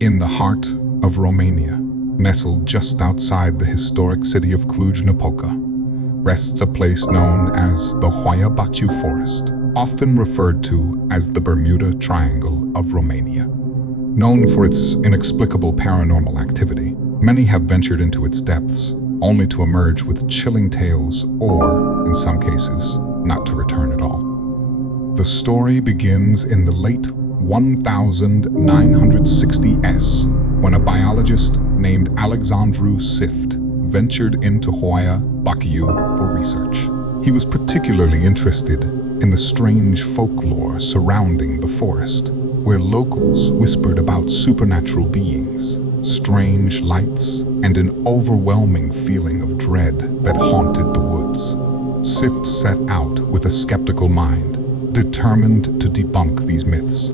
In the heart of Romania, nestled just outside the historic city of Cluj-Napoca, rests a place known as the Hoia Baciu Forest, often referred to as the Bermuda Triangle of Romania. Known for its inexplicable paranormal activity, many have ventured into its depths, only to emerge with chilling tales or, in some cases, not to return at all. The story begins in the late 1960s, when a biologist named Alexandru Sift ventured into Hoia Baciu for research. He was particularly interested in the strange folklore surrounding the forest, where locals whispered about supernatural beings, strange lights, and an overwhelming feeling of dread that haunted the woods. Sift set out with a skeptical mind, determined to debunk these myths.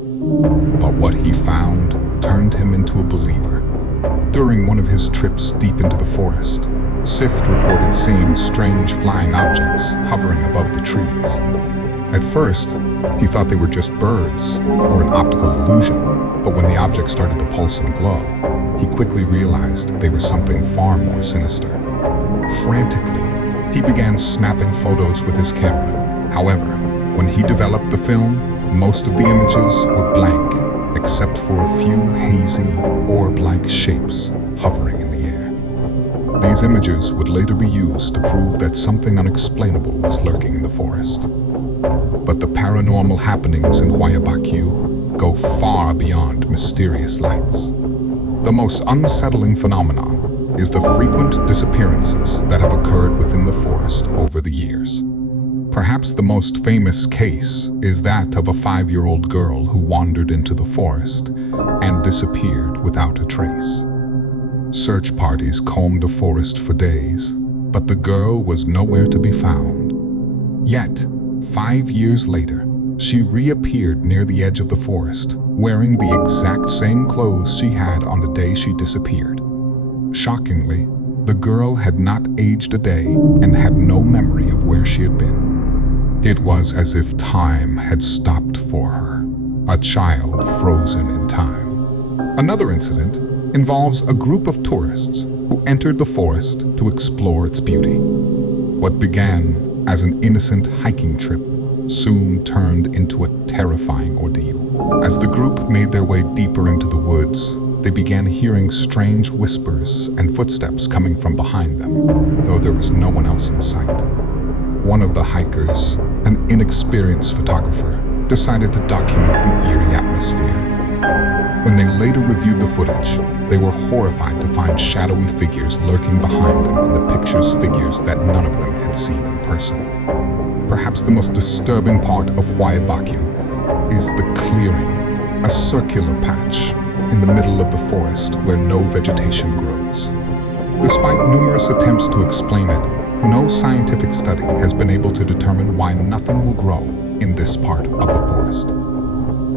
But what he found turned him into a believer. During one of his trips deep into the forest, Sift reported seeing strange flying objects hovering above the trees. At first, he thought they were just birds or an optical illusion, but when the objects started to pulse and glow, he quickly realized they were something far more sinister. Frantically, he began snapping photos with his camera. However, when he developed the film, most of the images were blank, except for a few hazy, orb-like shapes hovering in the air. These images would later be used to prove that something unexplainable was lurking in the forest. But the paranormal happenings in Hoia Baciu go far beyond mysterious lights. The most unsettling phenomenon is the frequent disappearances that have occurred within the forest over the years. Perhaps the most famous case is that of a 5-year-old girl who wandered into the forest and disappeared without a trace. Search parties combed the forest for days, but the girl was nowhere to be found. Yet, 5 years later, she reappeared near the edge of the forest, wearing the exact same clothes she had on the day she disappeared. Shockingly, the girl had not aged a day and had no memory of where she had been. It was as if time had stopped for her, a child frozen in time. Another incident involves a group of tourists who entered the forest to explore its beauty. What began as an innocent hiking trip soon turned into a terrifying ordeal. As the group made their way deeper into the woods, they began hearing strange whispers and footsteps coming from behind them, though there was no one else in sight. One of the hikers, an inexperienced photographer, decided to document the eerie atmosphere. When they later reviewed the footage, they were horrified to find shadowy figures lurking behind them in the pictures, figures that none of them had seen in person. Perhaps the most disturbing part of Hoia Baciu is the clearing, a circular patch in the middle of the forest where no vegetation grows. Despite numerous attempts to explain it, no scientific study has been able to determine why nothing will grow in this part of the forest.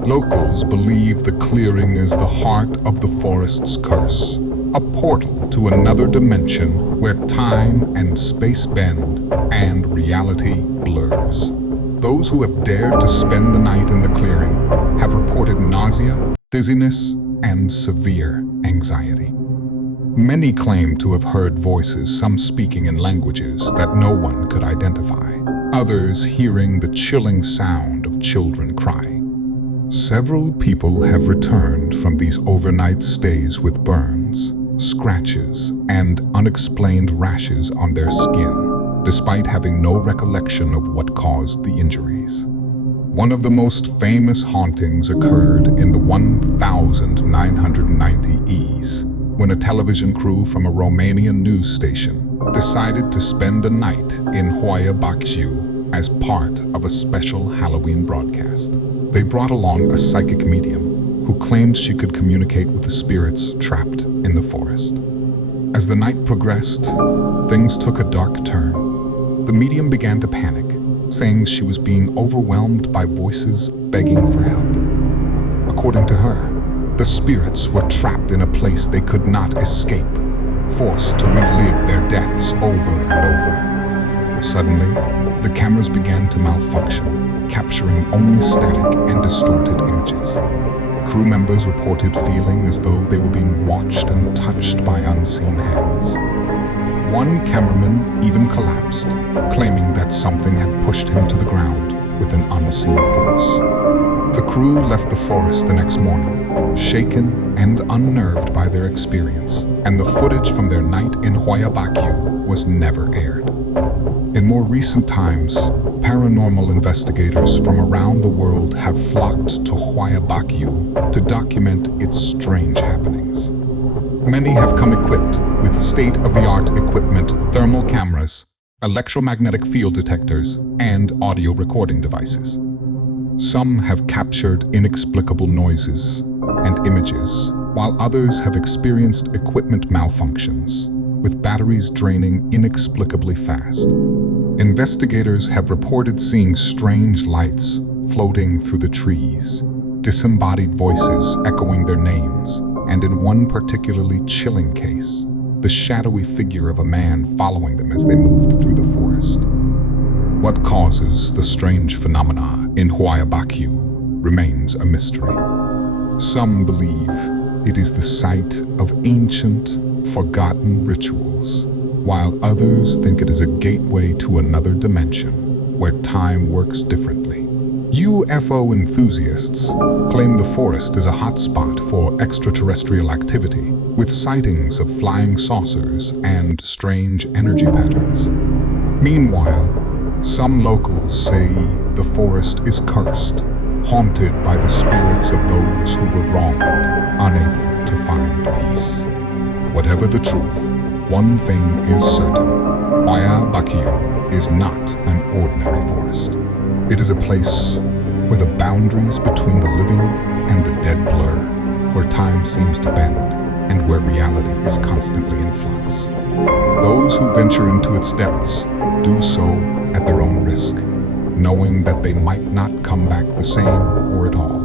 Locals believe the clearing is the heart of the forest's curse, a portal to another dimension where time and space bend and reality blurs. Those who have dared to spend the night in the clearing have reported nausea, dizziness, and severe anxiety. Many claim to have heard voices, some speaking in languages that no one could identify, others hearing the chilling sound of children crying. Several people have returned from these overnight stays with burns, scratches, and unexplained rashes on their skin, despite having no recollection of what caused the injuries. One of the most famous hauntings occurred in the 1990s, when a television crew from a Romanian news station decided to spend a night in Hoia Baciu as part of a special Halloween broadcast. They brought along a psychic medium who claimed she could communicate with the spirits trapped in the forest. As the night progressed, things took a dark turn. The medium began to panic, saying she was being overwhelmed by voices begging for help. According to her, the spirits were trapped in a place they could not escape, forced to relive their deaths over and over. Suddenly, the cameras began to malfunction, capturing only static and distorted images. Crew members reported feeling as though they were being watched and touched by unseen hands. One cameraman even collapsed, claiming that something had pushed him to the ground with an unseen force. The crew left the forest the next morning, shaken and unnerved by their experience, and the footage from their night in Hoia Baciu was never aired. In more recent times, paranormal investigators from around the world have flocked to Hoia Baciu to document its strange happenings. Many have come equipped with state-of-the-art equipment, thermal cameras, electromagnetic field detectors, and audio recording devices. Some have captured inexplicable noises and images, while others have experienced equipment malfunctions, with batteries draining inexplicably fast. Investigators have reported seeing strange lights floating through the trees, disembodied voices echoing their names, and in one particularly chilling case, the shadowy figure of a man following them as they moved through the forest. What causes the strange phenomena in Hoia Baciu remains a mystery. Some believe it is the site of ancient, forgotten rituals, while others think it is a gateway to another dimension where time works differently. UFO enthusiasts claim the forest is a hotspot for extraterrestrial activity, with sightings of flying saucers and strange energy patterns. Meanwhile, some locals say the forest is cursed, haunted by the spirits of those who were wronged, unable to find peace. Whatever the truth, one thing is certain: Hoia Baciu is not an ordinary forest. It is a place where the boundaries between the living and the dead blur, where time seems to bend, and where reality is constantly in flux. Those who venture into its depths do so at their own risk, knowing that they might not come back the same or at all.